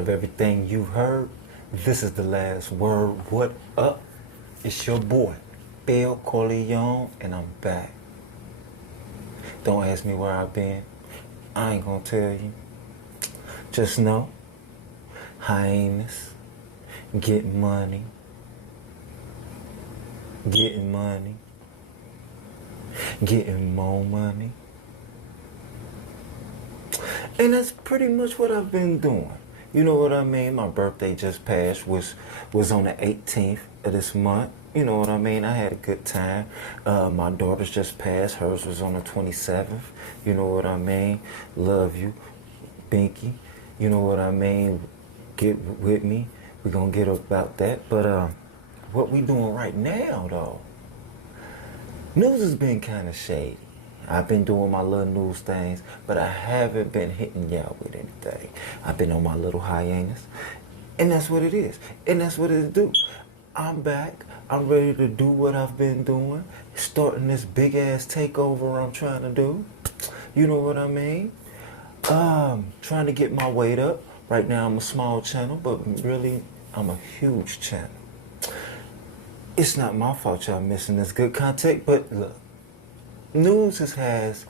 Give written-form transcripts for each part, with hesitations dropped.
of everything you've heard, this is the last word. What up? It's your boy, Bill Corleone, and I'm back. Don't ask me where I've been. I ain't gonna tell you. Just know, hyenas, getting money, getting more money. And that's pretty much what I've been doing. You know what I mean? My birthday just passed, was on the 18th of this month. You know what I mean? I had a good time. My daughter's just passed. Hers was on the 27th. You know what I mean? Love you, Binky. You know what I mean? Get with me. We're going to get about that. But what we doing right now, though, news has been kind of shady. I've been doing my little news things, but I haven't been hitting y'all with anything. I've been on my little hiatus, and that's what it is. And that's what it do. I'm back. I'm ready to do what I've been doing, starting this big-ass takeover I'm trying to do. You know what I mean? Trying to get my weight up. Right now I'm a small channel, but really I'm a huge channel. It's not my fault y'all missing this good content, but look. News has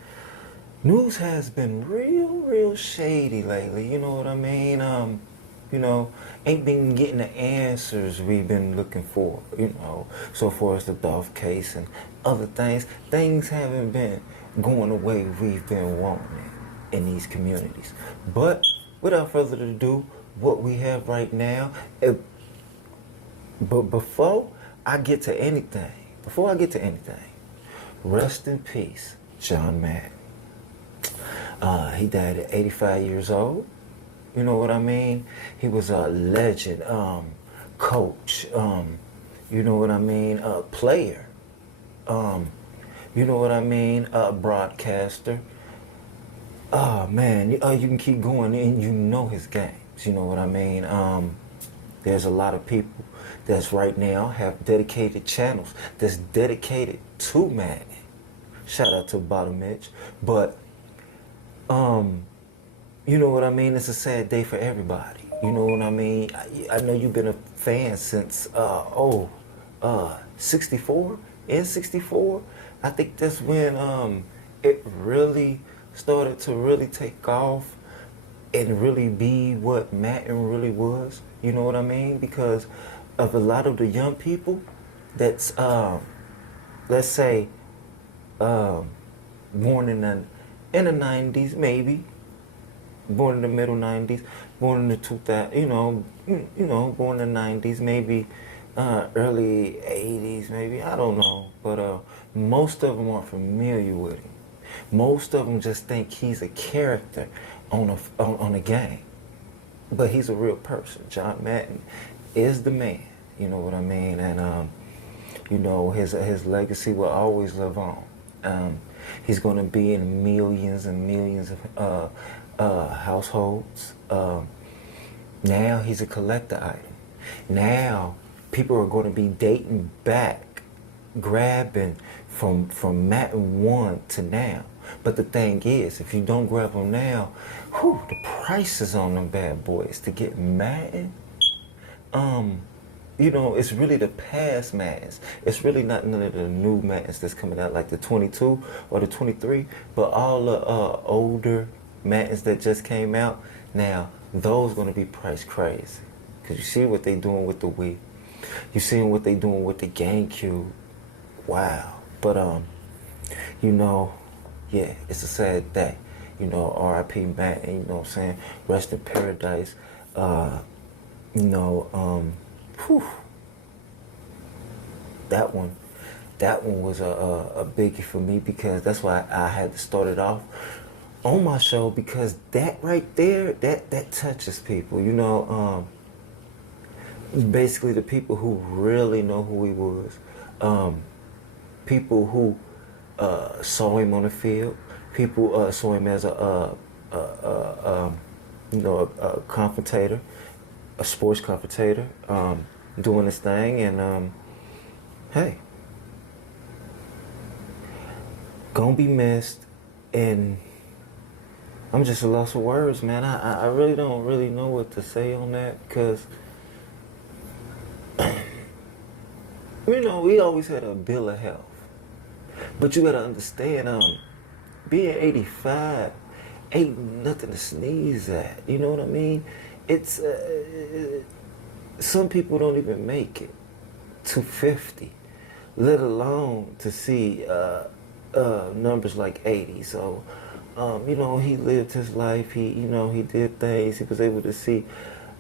been real shady lately. You know what I mean? Ain't been getting the answers we've been looking for. So far as the Dolph case and other things, things haven't been going the way we've been wanting it in these communities. But without further ado, what we have right now. But before I get to anything, rest in peace, John Madden. He died at 85 years old. You know what I mean? He was a legend, coach, you know what I mean, player, you know what I mean, broadcaster. Oh man, you can keep going and you know his games, you know what I mean? There's a lot of people that's right now have dedicated channels that's dedicated to Madden. Shout out to Bottom Edge. But, you know what I mean? It's a sad day for everybody. You know what I mean? I know you've been a fan since, 64? In 64? I think that's when it really started to really take off and really be what Madden really was. You know what I mean? Because of a lot of the young people that's, let's say, born in the 90s, maybe, born in the middle 90s, born in the 2000, born in the 90s, maybe early 80s, maybe, I don't know. But most of them aren't familiar with him. Most of them just think he's a character on a game. But he's a real person. John Madden is the man, you know what I mean? And, his legacy will always live on. He's going to be in millions and millions of households. Now he's a collector item. Now people are going to be dating back, grabbing from Madden 1 to now. But the thing is, if you don't grab them now, the prices on them bad boys to get Madden, it's really the past Maddens. It's really not none of the new Maddens that's coming out, like the 22 or the 23, but all the older Maddens that just came out, now, those going to be price crazy. Because you see what they doing with the Wii. You see what they doing with the GameCube. Wow. But, yeah, it's a sad day. R.I.P Madden, you know what I'm saying? Rest in paradise. That one was a biggie for me, because that's why I had to start it off on my show, because that right there, that touches people. Basically the people who really know who he was, people who saw him on the field, people saw him as a confrontator, a sports confrontator, doing his thing, and hey, gonna be missed, and I'm just a loss of words, man. I really don't really know what to say on that, because you know, we always had a bill of health. But you gotta understand, being 85 ain't nothing to sneeze at. You know what I mean? It's some people don't even make it to 50, let alone to see numbers like 80. So, you know, he lived his life. He did things. He was able to see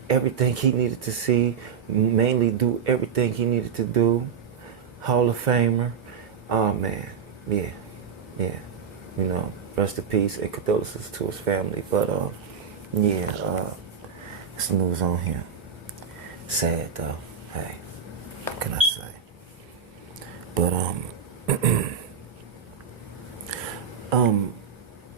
everything he needed to see, mainly do everything he needed to do. Hall of Famer. Oh man, yeah. You know, rest in peace and condolences to his family. But yeah, it's news on him. Sad though. Hey, what can I say? But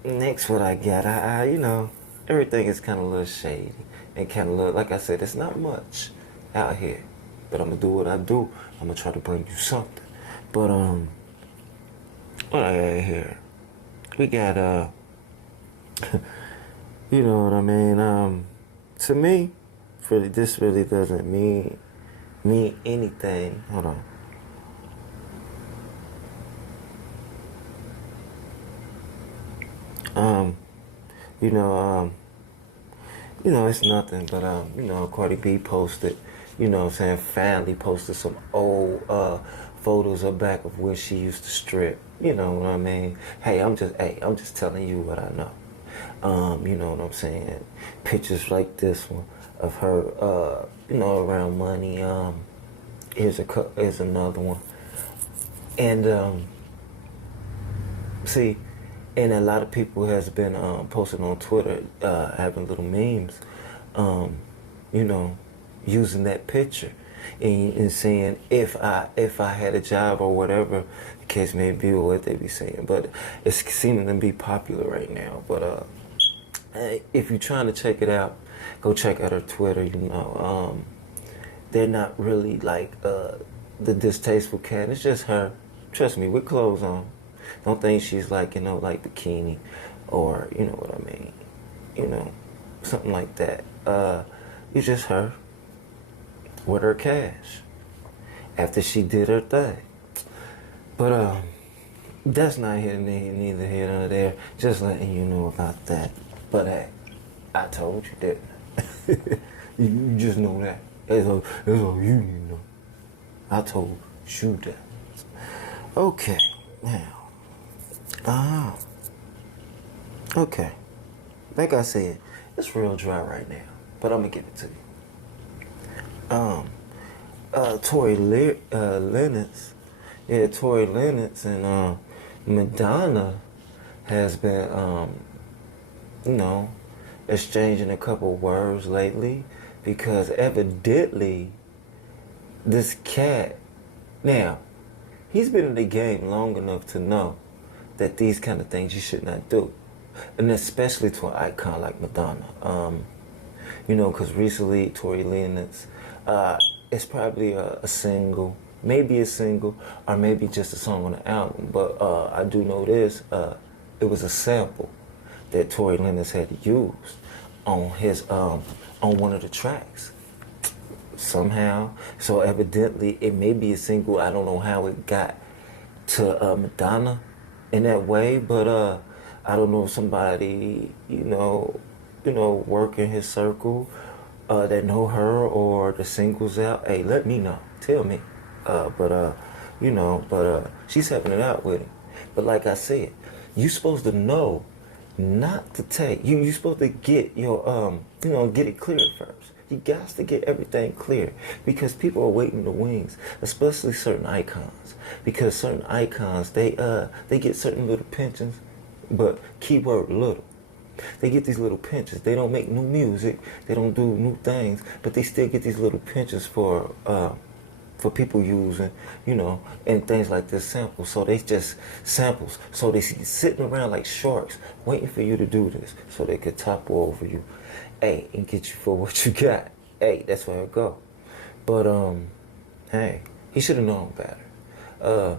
next what I got, I you know, everything is kind of a little shady and kind of look, like I said, it's not much out here. But I'm gonna do what I do. I'm gonna try to bring you something. But what I got here, we got you know what I mean. To me, really, this really doesn't mean anything. Hold on. You know, it's nothing, but you know, Cardi B posted, you know what I'm saying, finally posted some old photos of back of when she used to strip. You know what I mean? I'm just telling you what I know. You know what I'm saying? Pictures like this one of her, you know, around money. Here's another one, and see, and a lot of people has been posting on Twitter, having little memes, you know, using that picture and saying if I had a job or whatever the case may be, or what they be saying. But it's seeming to be popular right now. But if you're trying to check it out, go check out her Twitter. You know, they're not really like the distasteful cat. It's just her. Trust me, with clothes on. Don't think she's like, you know, like bikini, or you know what I mean, you know, something like that. It's just her with her cash after she did her thing. But that's not here, neither here nor there. Just letting you know about that. But hey, I told you, didn't I? you just know that. That's all you need to know. I told you that. Okay, now. Okay. Like I said, it's real dry right now, but I'm gonna give it to you. Tory Lenez, Tory Lenez and Madonna has been, you know, exchanging a couple words lately, because evidently this cat, now, he's been in the game long enough to know that these kind of things you should not do, and especially to an icon like Madonna. You know, because recently Tory Lanez, it's probably a single, maybe a single, or maybe just a song on the album. But I do know this: it was a sample that Tory Lanez had used on his on one of the tracks somehow. So evidently, it may be a single. I don't know how it got to Madonna in that way, but I don't know if somebody, you know, work in his circle that know her or the singles out. Hey, let me know. Tell me. You know, she's having it out with him. But like I said, you supposed to know not to take. You supposed to get your you know, get it cleared first. You got to get everything clear, because people are waiting in the wings, especially certain icons. Because certain icons, they get certain little pensions, but keyword little. They get these little pensions. They don't make new music, they don't do new things, but they still get these little pensions for people using, you know, and things like this samples. So they just samples. So they sitting around like sharks, waiting for you to do this, so they could topple over you, hey, and get you for what you got. Hey, that's where it go. But hey, he should have known better.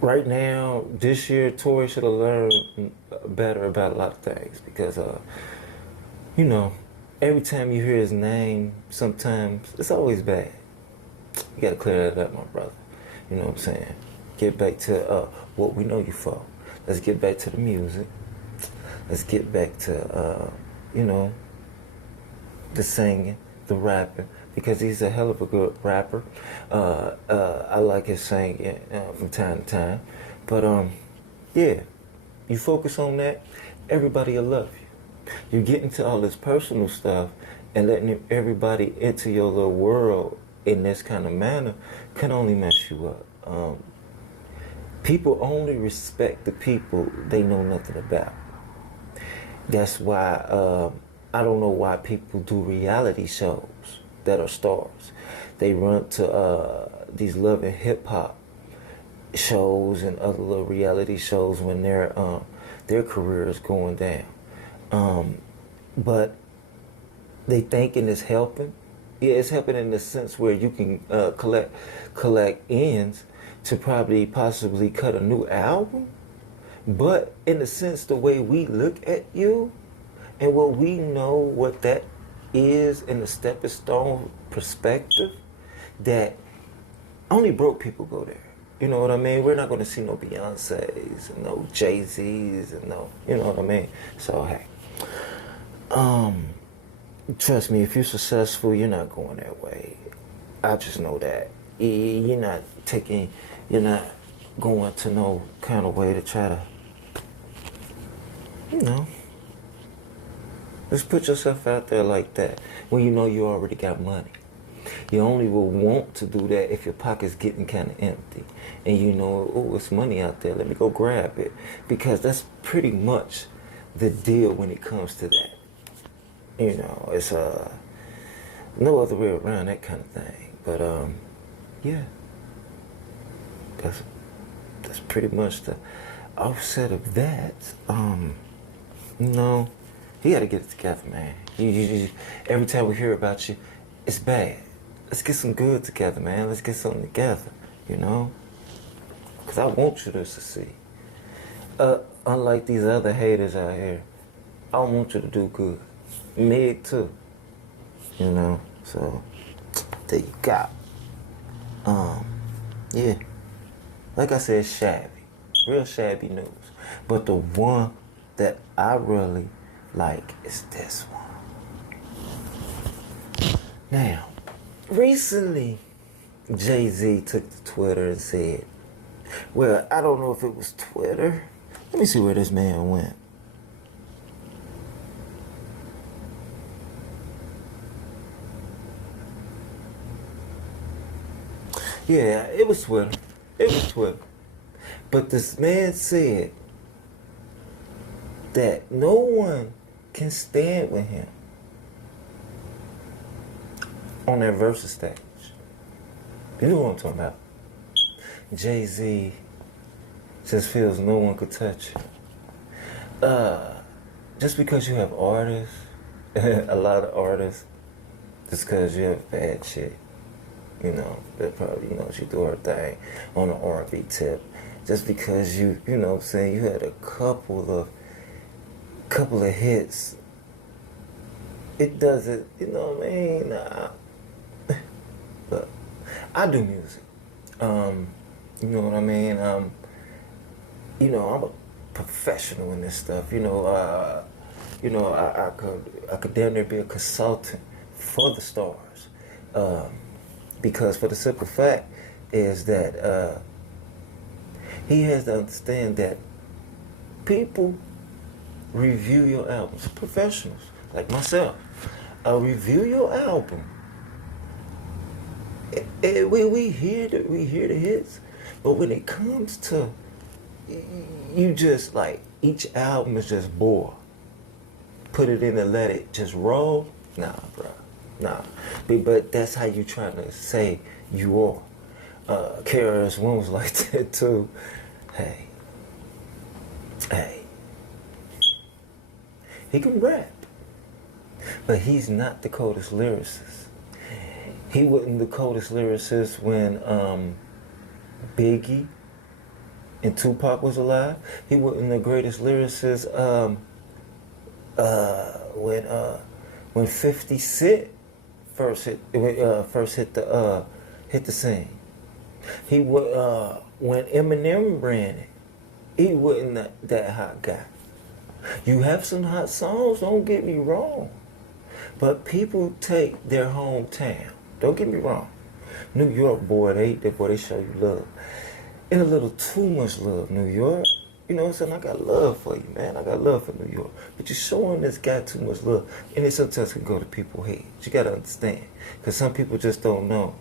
Right now, this year, Tory should have learned better about a lot of things because, you know, every time you hear his name, sometimes it's always bad. You gotta clear that up, my brother. You know what I'm saying? Get back to what we know you for. Let's get back to the music. Let's get back to, you know, the singing, the rapping, because he's a hell of a good rapper. I like his singing from time to time. But, yeah, you focus on that, everybody will love you. You get into all this personal stuff and letting everybody into your little world in this kind of manner can only mess you up. People only respect the people they know nothing about. That's why I don't know why people do reality shows that are stars. They run to these Love and Hip Hop shows and other little reality shows when their career is going down. But they thinking it's helping. Yeah, it's helping in the sense where you can collect ends to possibly cut a new album. But in the sense, the way we look at you and what we know what that is in the stepping stone perspective, that only broke people go there. You know what I mean? We're not going to see no Beyoncés and no Jay-Z's and no, you know what I mean? So, hey, trust me, if you're successful, you're not going that way. I just know that. You're not going to no kind of way to try to, you know, just put yourself out there like that when you know you already got money. You only will want to do that if your pocket's getting kind of empty and you know, oh, it's money out there, let me go grab it. Because that's pretty much the deal when it comes to that. You know, it's no other way around that kind of thing. But yeah, that's pretty much the offset of that. You know, you got to get it together, man. You, every time we hear about you, it's bad. Let's get some good together, man. Let's get something together, you know? Because I want you to succeed. Unlike these other haters out here, I want you to do good. Me too, you know? So, there you go. Yeah. Like I said, shabby. Real shabby news. But the one that I really like is this one. Now, recently, Jay-Z took to Twitter and said, well, I don't know if it was Twitter. Let me see where this man went. Yeah, it was Twitter. It was Twitter. But this man said that no one can stand with him on that Versus stage. You know what I'm talking about? Jay-Z just feels no one could touch you. Just because you have artists, a lot of artists, just because you have bad shit, you know, that probably, you know, she do her thing on the R&B tip. Just because you know what I'm saying, you had a couple of hits, it doesn't, you know what I mean? Look, I do music. You know what I mean? You know, I'm a professional in this stuff. You know, I could damn near be a consultant for the stars. Because for the simple fact is that he has to understand that people review your albums. Professionals like myself, review your album. We hear the hits, but when it comes to you, just like each album is just bore. Put it in and let it just roll. Nah, bro, nah. But that's how you trying to say you are. KRS-One was like that too. Hey. He can rap, but he's not the coldest lyricist. He wasn't the coldest lyricist when Biggie and Tupac was alive, he wasn't the greatest lyricist. When 50 Cent first hit the scene, he would when Eminem ran it, he wasn't that hot guy. You have some hot songs, don't get me wrong, but people take their hometown. Don't get me wrong. New York, boy, they show you love. And a little too much love, New York. You know what I'm saying? I got love for you, man. I got love for New York. But you're showing this guy too much love. And it sometimes can go to people's heads. You got to understand. Because some people just don't know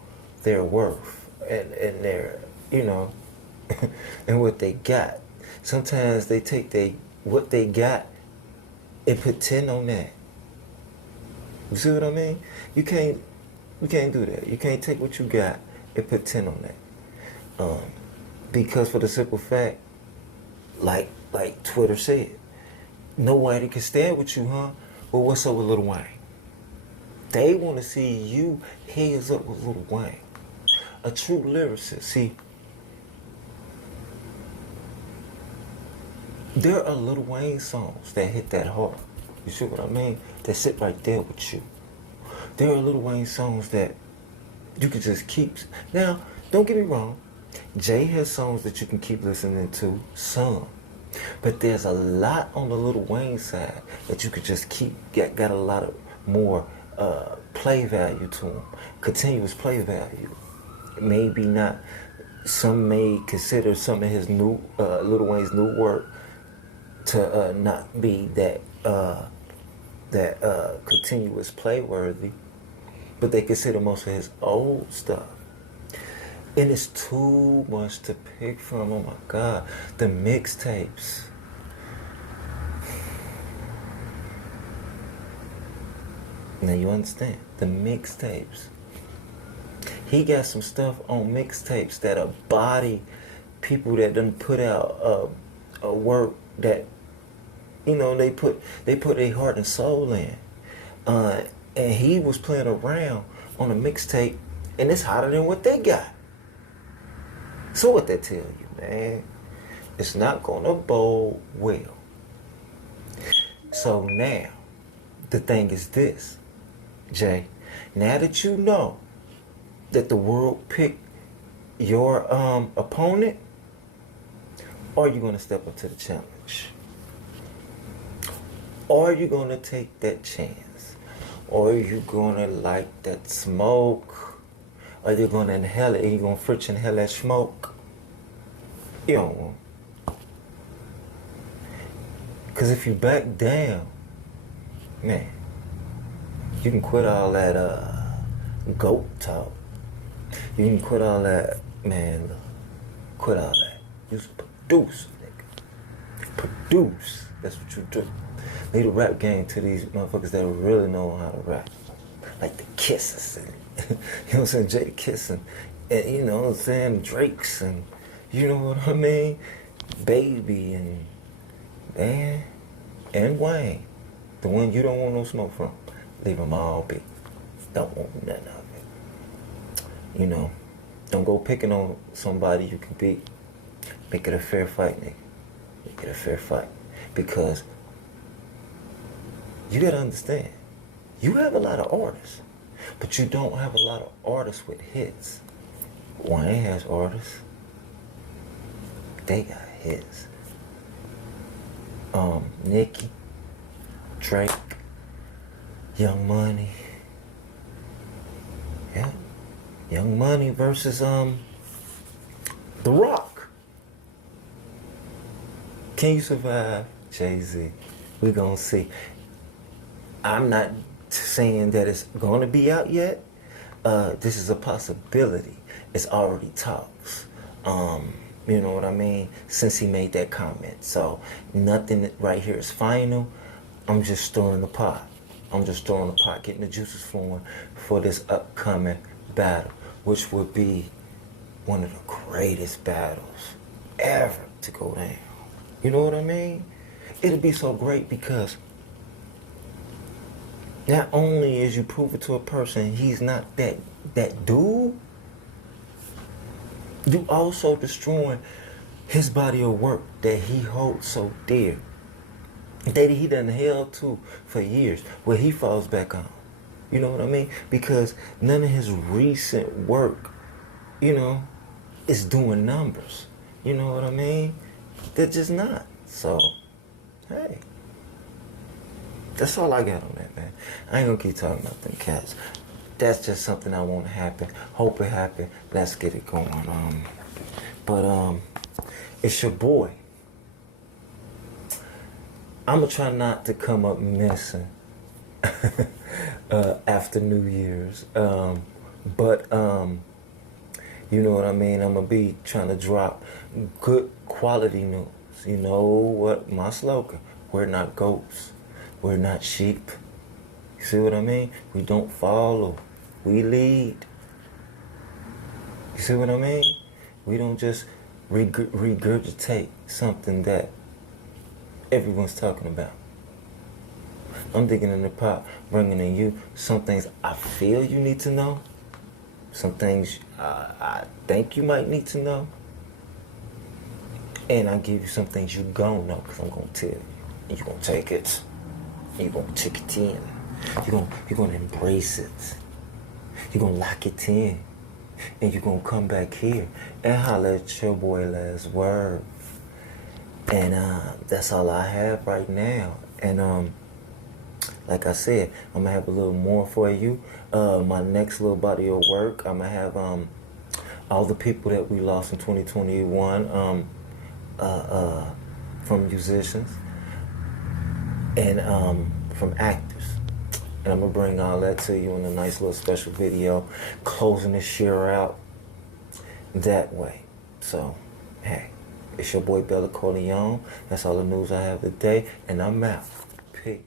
their worth and their, you know, and what they got. Sometimes they take what they got and put 10 on that. You see what I mean? You can't do that. You can't take what you got and put 10 on that. Because for the simple fact, like Twitter said, nobody can stand with you, huh? Well, what's up with Lil Wayne? They want to see you hands up with Lil Wayne. A true lyricist. See, there are Lil Wayne songs that hit that hard. You see what I mean? That sit right there with you. There are Lil Wayne songs that you can just keep. Now, don't get me wrong. Jay has songs that you can keep listening to, some. But there's a lot on the Lil Wayne side that you could just keep, got a lot of more play value to them, continuous play value. Maybe not, some may consider some of his new, Lil Wayne's new work to not be that continuous play worthy, but they consider most of his old stuff. And it's too much to pick from. Oh my God. The mixtapes. Now you understand. The mixtapes. He got some stuff on mixtapes that are body people that done put out a work that, you know, they put their heart and soul in. And he was playing around on a mixtape, and it's hotter than what they got. So what that tell you, man? It's not gonna bode well. So now, the thing is this, Jay. Now that you know that the world picked your opponent, are you gonna step up to the challenge? Are you gonna take that chance? Or are you gonna light that smoke? Are you gonna inhale it and you gonna fritz inhale that smoke? You don't want. Cause if you back down, man, you can quit all that goat talk. You can quit all that, man, quit all that. You produce, nigga. Produce. That's what you do. Leave the rap game to these motherfuckers that really know how to rap. Like the Kisses and you know what I'm saying, Jada Kiss and you know what I'm saying, Drakes and you know what I mean, Baby and man and Wayne, the one you don't want no smoke from. Leave them all be. Don't want none of it. You know, don't go picking on somebody you can beat. Make it a fair fight, nigga. Make it a fair fight. Because you gotta understand, you have a lot of artists, but you don't have a lot of artists with hits. Wayne has artists. They got hits. Nicki, Drake, Young Money. Yeah. Young Money versus The Rock. Can you survive, Jay-Z? We're gonna see. I'm not saying that it's gonna be out yet. This is a possibility. It's already talks. You know what I mean? Since he made that comment. So nothing right here is final. I'm just stirring the pot. Getting the juices flowing for this upcoming battle, which would be one of the greatest battles ever to go down. You know what I mean? It'll be so great because not only is you proving to a person he's not that dude, you also destroying his body of work that he holds so dear, that he done held to for years, where he falls back on. You know what I mean? Because none of his recent work, you know, is doing numbers. You know what I mean? They're just not. So, hey. That's all I got on that, man. I ain't gonna keep talking about them cats. That's just something I want to happen. Hope it happen. Let's get it going. But it's your boy. I'ma try not to come up missing after New Year's. But you know what I mean? I'm gonna be trying to drop good quality news. You know what my slogan? We're not goats. We're not sheep. You see what I mean? We don't follow. We lead. You see what I mean? We don't just regurgitate something that everyone's talking about. I'm digging in the pot, bringing in you some things I feel you need to know. Some things I think you might need to know. And I give you some things you gon' know, because I'm going to tell you. And you're going to take it. You're going to take it in. You're going to embrace it. You're going to lock it in. And you're going to come back here and holler at your boy Last Word. And that's all I have right now. And like I said, I'm going to have a little more for you. My next little body of work, I'm going to have all the people that we lost in 2021 from musicians. And from actors. And I'm going to bring all that to you in a nice little special video, closing this year out that way. So, hey, it's your boy Bella Corleone. That's all the news I have today, and I'm out. Peace.